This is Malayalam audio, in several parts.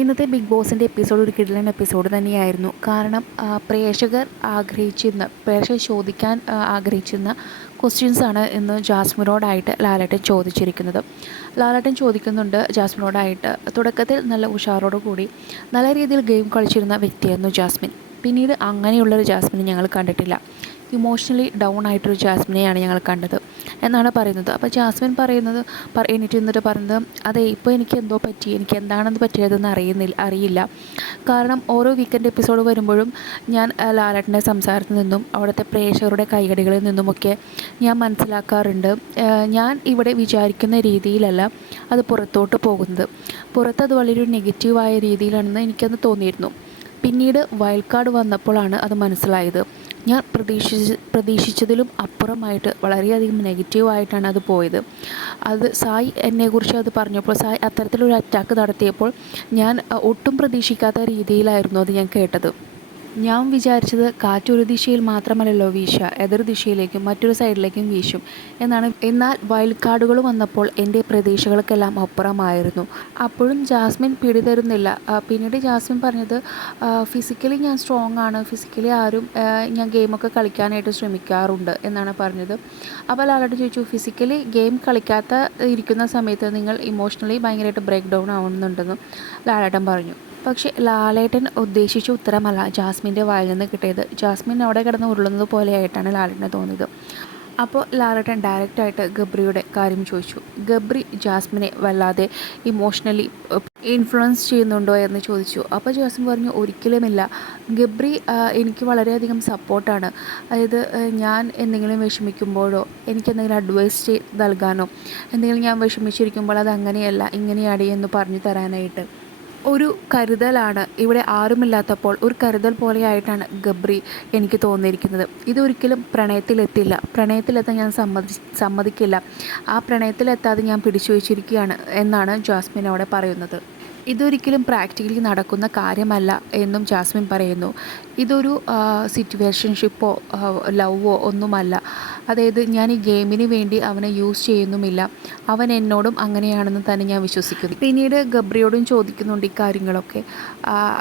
ഇന്നത്തെ ബിഗ് ബോസിന്റെ എപ്പിസോഡ് ഒരു കിടിലൻ എപ്പിസോഡ് തന്നെയായിരുന്നു. കാരണം പ്രേക്ഷകർ ആഗ്രഹിച്ചിരുന്ന പ്രേക്ഷകർ ചോദിക്കാൻ ആഗ്രഹിച്ചിരുന്ന ക്വസ്റ്റ്യൻസാണ് ഇന്ന് ജാസ്മിനോടായിട്ട് ലാലേട്ടൻ ചോദിച്ചിരിക്കുന്നത്. ലാലേട്ടൻ ചോദിക്കുന്നുണ്ട് ജാസ്മിനോടായിട്ട് തുടക്കത്തിൽ നല്ല ഉഷാറോടു കൂടി നല്ല രീതിയിൽ ഗെയിം കളിച്ചിരുന്ന വ്യക്തിയായിരുന്നു ജാസ്മിൻ. പിന്നീട് അങ്ങനെയുള്ളൊരു ജാസ്മിനെ ഞങ്ങൾ കണ്ടിട്ടില്ല. ഇമോഷണലി ഡൗൺ ആയിട്ടൊരു ജാസ്മിനെയാണ് ഞങ്ങൾ കണ്ടത് എന്നാണ് പറയുന്നത്. അപ്പോൾ ജാസ്മിൻ പറയുന്നത് എണീറ്റ് നിന്നിട്ട് പറയുന്നത് അതെ ഇപ്പോൾ എനിക്ക് എന്തോ പറ്റി? എനിക്ക് എന്താണെന്ന് പറ്റിയതെന്ന് അറിയുന്നില്ല അറിയില്ല. കാരണം ഓരോ വീക്കെൻഡ് എപ്പിസോഡ് വരുമ്പോഴും ഞാൻ ലാലേട്ടന്റെ സംസാരത്തിൽ നിന്നും അവിടുത്തെ പ്രേക്ഷകരുടെ കൈകടികളിൽ നിന്നുമൊക്കെ ഞാൻ മനസ്സിലാക്കാറുണ്ട്. ഞാൻ ഇവിടെ വിചാരിക്കുന്ന രീതിയിലല്ല അത് പുറത്തോട്ട് പോകുന്നത്. പുറത്ത് അത് വളരെ നെഗറ്റീവായ രീതിയിലാണെന്ന് എനിക്കത് തോന്നിയിരുന്നു. പിന്നീട് വയൽക്കാട് വന്നപ്പോഴാണ് അത് മനസ്സിലായത്. ഞാൻ പ്രതീക്ഷിച്ച് പ്രതീക്ഷിച്ചതിലും അപ്പുറമായിട്ട് വളരെയധികം നെഗറ്റീവായിട്ടാണ് അത് പോയത്. അത് സായി എന്നെക്കുറിച്ച് അത് പറഞ്ഞപ്പോൾ സായി അത്തരത്തിലൊരു അറ്റാക്ക് നടത്തിയപ്പോൾ ഞാൻ ഒട്ടും പ്രതീക്ഷിക്കാത്ത രീതിയിലായിരുന്നു അത് ഞാൻ കേട്ടത്. ഞാൻ വിചാരിച്ചത് കാറ്റൊരു ദിശയിൽ മാത്രമല്ലല്ലോ വീശ എതിർ ദിശയിലേക്കും മറ്റൊരു സൈഡിലേക്കും വീശും എന്നാണ്. എന്നാൽ വൈൽഡ് കാർഡുകൾ വന്നപ്പോൾ എന്റെ പ്രതീക്ഷകൾക്കെല്ലാം അപ്പുറമായിരുന്നു. അപ്പോഴും ജാസ്മിൻ പിടിതരുന്നില്ല. പിന്നീട് ജാസ്മിൻ പറഞ്ഞത് ഫിസിക്കലി ഞാൻ സ്ട്രോങ് ആണ്. ഫിസിക്കലി ആരും ഞാൻ ഗെയിമൊക്കെ കളിക്കാനായിട്ട് ശ്രമിക്കാറുണ്ട് എന്നാണ് പറഞ്ഞത്. അപ്പോൾ ലാലോട്ട് ചോദിച്ചു ഫിസിക്കലി ഗെയിം കളിക്കാത്ത ഇരിക്കുന്ന സമയത്ത് നിങ്ങൾ ഇമോഷണലി ഭയങ്കരമായിട്ട് ബ്രേക്ക് ഡൗൺ ആവുന്നുണ്ടെന്നും ലാലേട്ടൻ പറഞ്ഞു. പക്ഷേ ലാലേട്ടൻ ഉദ്ദേശിച്ച ഉത്തരമല്ല ജാസ്മിന്റെ വായിൽ നിന്ന് കിട്ടിയത്. ജാസ്മിൻ അവിടെ കിടന്ന് ഉരുളുന്നത് പോലെയായിട്ടാണ് ലാലേട്ടന് തോന്നിയത്. അപ്പോൾ ലാലേട്ടൻ ഡയറക്റ്റായിട്ട് ഗബ്രിയുടെ കാര്യം ചോദിച്ചു. ഗബ്രി ജാസ്മിനെ വല്ലാതെ ഇമോഷണലി ഇൻഫ്ലുവൻസ് ചെയ്യുന്നുണ്ടോ എന്ന് ചോദിച്ചു. അപ്പോൾ ജാസ്മിൻ പറഞ്ഞു ഒരിക്കലുമില്ല. ഗബ്രി എനിക്ക് വളരെയധികം സപ്പോർട്ടാണ് അതായത് ഞാൻ എന്തെങ്കിലും വിഷമിക്കുമ്പോഴോ എനിക്ക് എന്തെങ്കിലും അഡ്വൈസ് നൽകാനോ എന്തെങ്കിലും ഞാൻ വിഷമിച്ചിരിക്കുമ്പോൾ അത് അങ്ങനെയല്ല ഇങ്ങനെയാടി എന്ന് പറഞ്ഞു തരാനായിട്ട്. ഒരു കരുതലാണ്. ഇവിടെ ആരുമില്ലാത്തപ്പോൾ ഒരു കരുതൽ പോലെയായിട്ടാണ് ഗബ്രി എനിക്ക് തോന്നിയിരിക്കുന്നത്. ഇതൊരിക്കലും പ്രണയത്തിലെത്തില്ല. പ്രണയത്തിലെത്താൻ ഞാൻ സമ്മതി സമ്മതിക്കില്ല. ആ പ്രണയത്തിലെത്താതെ ഞാൻ പിടിച്ചു വച്ചിരിക്കുകയാണ് എന്നാണ് ജാസ്മിൻ അവിടെ പറയുന്നത്. ഇതൊരിക്കലും പ്രാക്ടിക്കലി നടക്കുന്ന കാര്യമല്ല എന്നും ജാസ്മിൻ പറയുന്നു. ഇതൊരു സിറ്റുവേഷൻഷിപ്പോ ലവോ ഒന്നുമല്ല. അതായത് ഞാൻ ഈ ഗെയിമിന് വേണ്ടി അവനെ യൂസ് ചെയ്യുന്നുമില്ല. അവൻ എന്നോടും അങ്ങനെയാണെന്ന് തന്നെ ഞാൻ വിശ്വസിക്കുന്നു. പിന്നീട് ഗബ്രിയോടും ചോദിക്കുന്നുണ്ട് ഈ കാര്യങ്ങളൊക്കെ.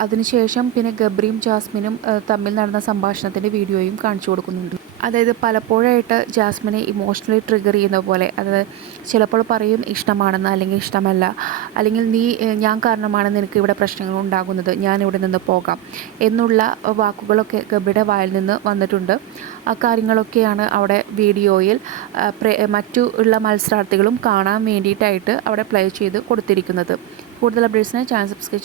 അതിനുശേഷം പിന്നെ ഗബ്രിയും ജാസ്മിനും തമ്മിൽ നടന്ന സംഭാഷണത്തിന്റെ വീഡിയോയും കാണിച്ചു കൊടുക്കുന്നുണ്ട്. അതായത് പലപ്പോഴായിട്ട് ജാസ്മിനെ ഇമോഷണലി ട്രിഗർ ചെയ്യുന്ന പോലെ അതായത് ചിലപ്പോൾ പറയും ഇഷ്ടമാണെന്ന് അല്ലെങ്കിൽ ഇഷ്ടമല്ല. അല്ലെങ്കിൽ നീ ഞാൻ കാരണമാണ് നിനക്ക് ഇവിടെ പ്രശ്നങ്ങൾ ഉണ്ടാകുന്നത് ഞാൻ ഇവിടെ നിന്ന് പോകാം എന്നുള്ള വാക്കുകളൊക്കെ ഗബിയുടെ വായിൽ നിന്ന് വന്നിട്ടുണ്ട്. ആ കാര്യങ്ങളൊക്കെയാണ് അവിടെ വീഡിയോയിൽ മറ്റു ഉള്ള മത്സരാർത്ഥികളും കാണാൻ വേണ്ടിയിട്ടായിട്ട് അവിടെ പ്ലേ ചെയ്ത് കൊടുത്തിരിക്കുന്നത്. കൂടുതൽ അപ്ഡേറ്റ്സിന് ചാനൽ സബ്സ്ക്രൈബ്